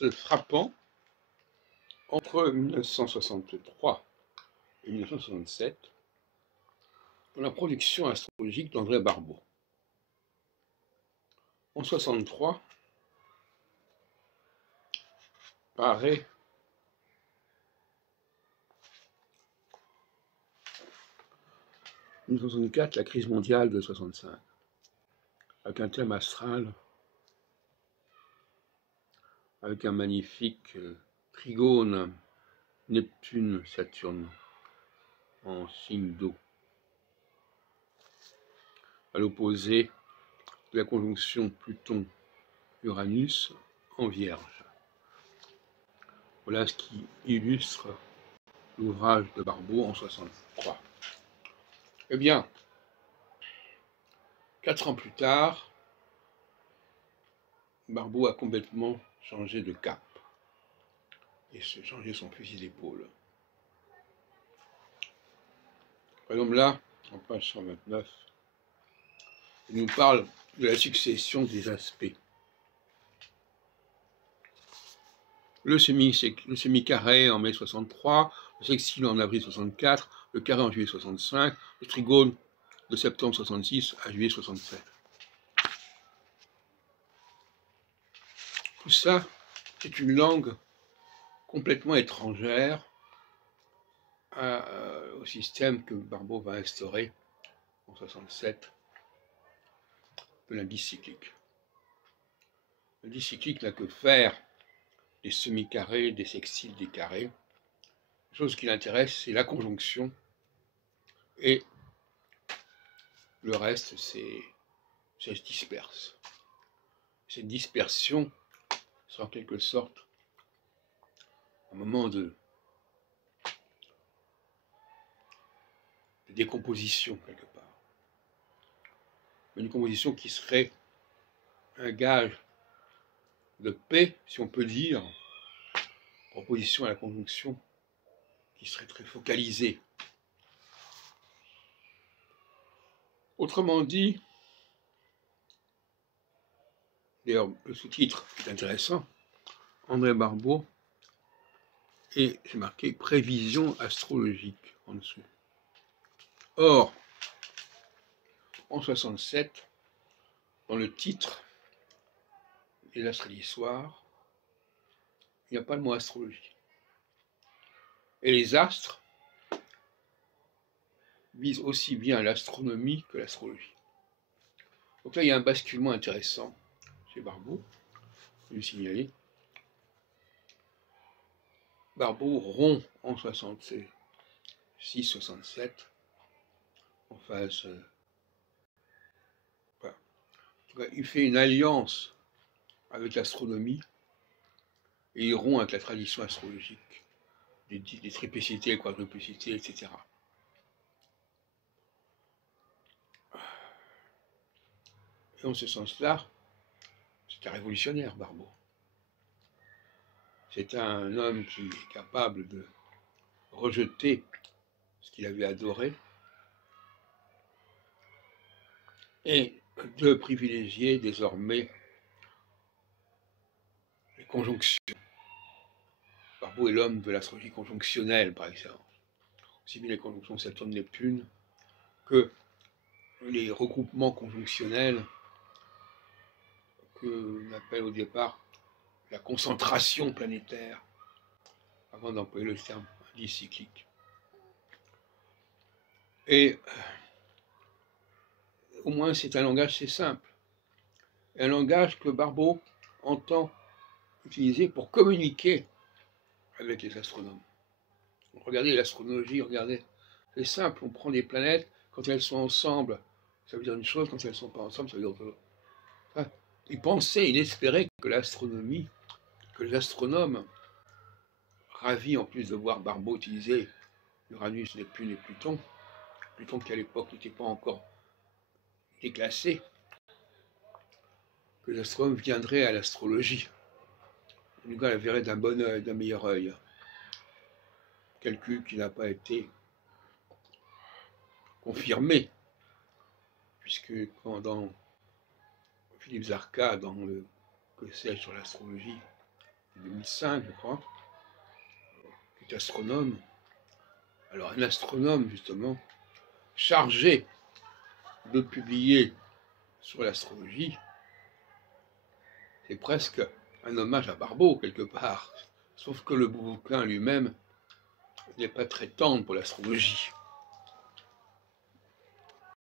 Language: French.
C'est frappant, entre 1963 et 1967, dans la production astrologique d'André Barbeau. En 1963, paraît en 1964 la crise mondiale de 65, avec un thème astral, avec un magnifique trigone Neptune-Saturne en signe d'eau, à l'opposé de la conjonction Pluton-Uranus en Vierge. Voilà ce qui illustre l'ouvrage de Barbeau en 1963. Eh bien, 4 ans plus tard, Barbeau a complètement changé de cap et changé son fusil d'épaule. Par exemple là, en page 129, il nous parle de la succession des aspects. Le semi-carré en mai 63, le sextile en avril 64, le carré en juillet 65, le trigone de septembre 66 à juillet 67. Tout ça, c'est une langue complètement étrangère au système que Barbeau va instaurer en 67 de l'indice cyclique. L'indice cyclique n'a que faire des semi-carrés, des sextiles, des carrés. La chose qui l'intéresse, c'est la conjonction, et le reste, ça se disperse. Cette dispersion sera en quelque sorte un moment de décomposition quelque part. Une composition qui serait un gage de paix, si on peut dire, en opposition à la conjonction qui serait très focalisée. Autrement dit, d'ailleurs le sous-titre est intéressant, André Barbeau, et j'ai marqué prévision astrologique en dessous. Or, en 67, dans le titre des astres du soir, il n'y a pas le mot astrologie. Et les astres visent aussi bien l'astronomie que l'astrologie. Donc là, il y a un basculement intéressant chez Barbeau, je vais le signaler. Barbeau rompt en 66-67, en phase. Voilà. En tout cas, il fait une alliance avec l'astronomie et il rompt avec la tradition astrologique, des triplécités, quadruplicités, etc. Et en ce sens-là, c'est un révolutionnaire, Barbeau. C'est un homme qui est capable de rejeter ce qu'il avait adoré et de privilégier désormais les conjonctions. Barbeau est l'homme de l'astrologie conjonctionnelle, par exemple. Aussi bien les conjonctions Saturne-Neptune que les regroupements conjonctionnels que l'on appelle au départ la concentration planétaire, avant d'employer le terme indice cyclique. Et au moins c'est un langage assez simple, un langage que Barbeau entend utiliser pour communiquer avec les astronomes. Regardez l'astrologie, regardez, c'est simple, on prend des planètes, quand elles sont ensemble, ça veut dire une chose, quand elles ne sont pas ensemble, ça veut dire autre chose. Enfin, il pensait, il espérait que l'astronomie, que les astronomes, ravis en plus de voir Barbeau utiliser Uranus, Neptune et Pluton qui à l'époque n'était pas encore déclassé, que les astronomes viendraient à l'astrologie. En tout cas, la verrait d'un bon œil, d'un meilleur œil. Calcul qui n'a pas été confirmé, puisque pendant Philippe Zarka, dans le Que sais-je sur l'astrologie de 2005, je crois, qui est astronome. Alors un astronome, justement, chargé de publier sur l'astrologie, c'est presque un hommage à Barbault, quelque part. Sauf que le bouquin lui-même n'est pas très tendre pour l'astrologie.